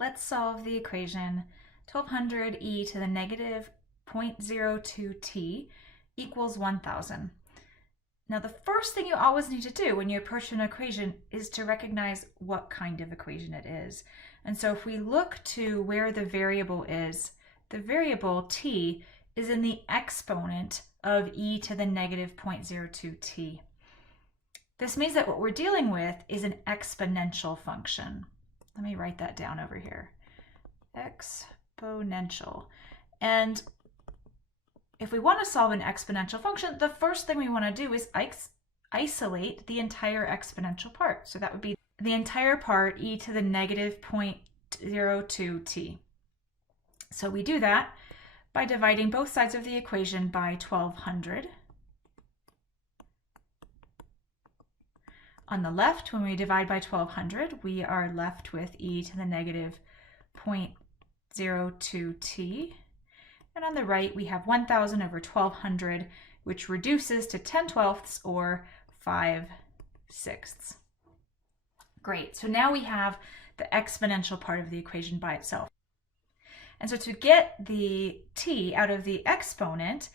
let's solve the equation 1200 e to the negative 0.02t equals 1000. Now the first thing you always need to do when you approach an equation is to recognize what kind of equation it is. And so if we look to where the variable is, the variable t is in the exponent of e to the negative 0.02t. This means that what we're dealing with is an exponential function. Let me write that down over here. Exponential. And if we want to solve an exponential function, the first thing we want to do is isolate the entire exponential part. So that would be the entire part e to the negative 0.02t. So we do that by dividing both sides of the equation by 1200. On the left, when we divide by 1200, we are left with e to the negative 0.02t. And on the right, we have 1000 over 1200, which reduces to 10/12 or 5/6. Great, so now we have the exponential part of the equation by itself. And so to get the t out of the exponent,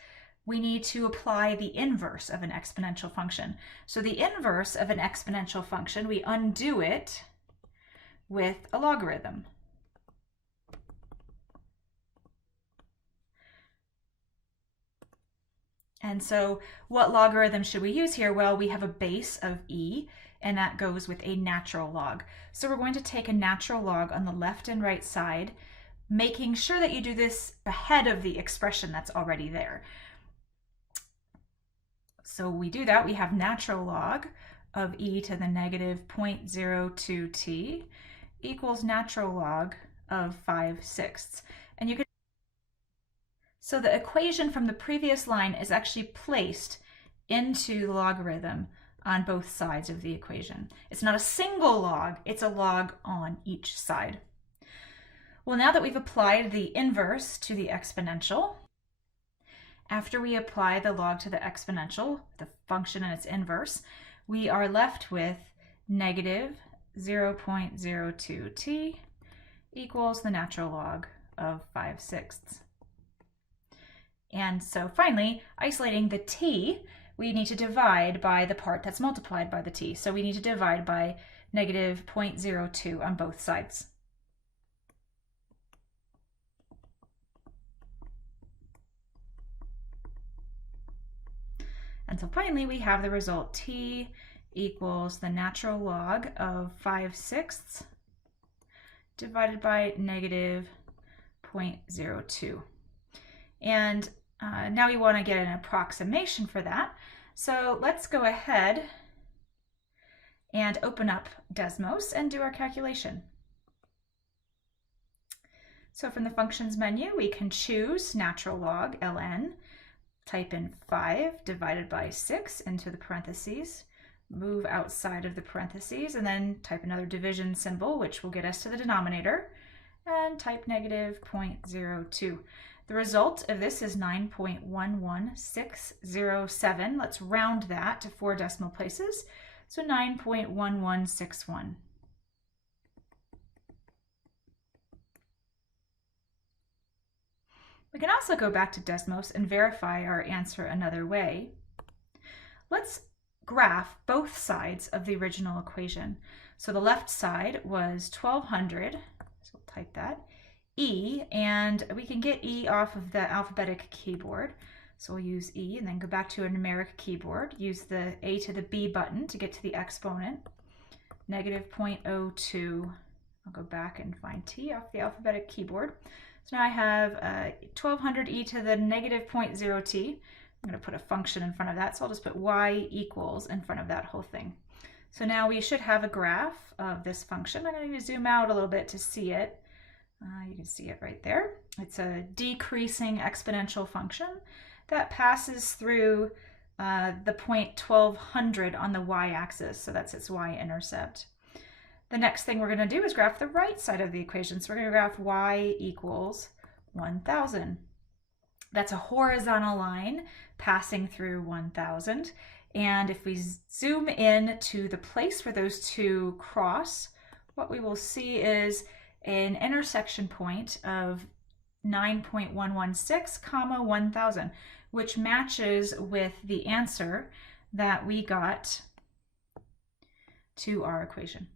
we need to apply the inverse of an exponential function. So the inverse of an exponential function, we undo it with a logarithm. And so what logarithm should we use here? Well, we have a base of e, and that goes with a natural log. So we're going to take a natural log on the left and right side, making sure that you do this ahead of the expression that's already there. So we do that, we have natural log of e to the negative 0.02t equals natural log of 5/6. And you can So the equation from the previous line is actually placed into the logarithm on both sides of the equation. It's not a single log, it's a log on each side. Well, now that we've applied the inverse to the exponential, after we apply the log to the exponential, the function and its inverse, we are left with negative 0.02t equals the natural log of 5/6. And so finally, isolating the t, we need to divide by the part that's multiplied by the t. So we need to divide by negative 0.02 on both sides. And so finally, we have the result t equals the natural log of 5/6 divided by negative 0.02. And now we want to get an approximation for that. So let's go ahead and open up Desmos and do our calculation. So from the functions menu, we can choose natural log, ln, type in 5 divided by 6 into the parentheses, move outside of the parentheses, and then type another division symbol, which will get us to the denominator, and type negative 0.02. The result of this is 9.11607. Let's round that to 4 decimal places. So 9.1161. We can also go back to Desmos and verify our answer another way. Let's graph both sides of the original equation. So the left side was 1200, so we'll type that, e, and we can get e off of the alphabetic keyboard. So we'll use e and then go back to a numeric keyboard, use the a to the b button to get to the exponent, negative 0.02. I'll go back and find t off the alphabetic keyboard. So now I have 1200 e to the negative 0.0t. I'm going to put a function in front of that, so I'll just put y equals in front of that whole thing. So now we should have a graph of this function. I'm going to zoom out a little bit to see it. You can see it right there. It's a decreasing exponential function that passes through the point 1200 on the y-axis, so that's its y-intercept. The next thing we're going to do is graph the right side of the equation. So we're going to graph y equals 1000. That's a horizontal line passing through 1000. And if we zoom in to the place where those two cross, what we will see is an intersection point of 9.116 comma 1000, which matches with the answer that we got to our equation.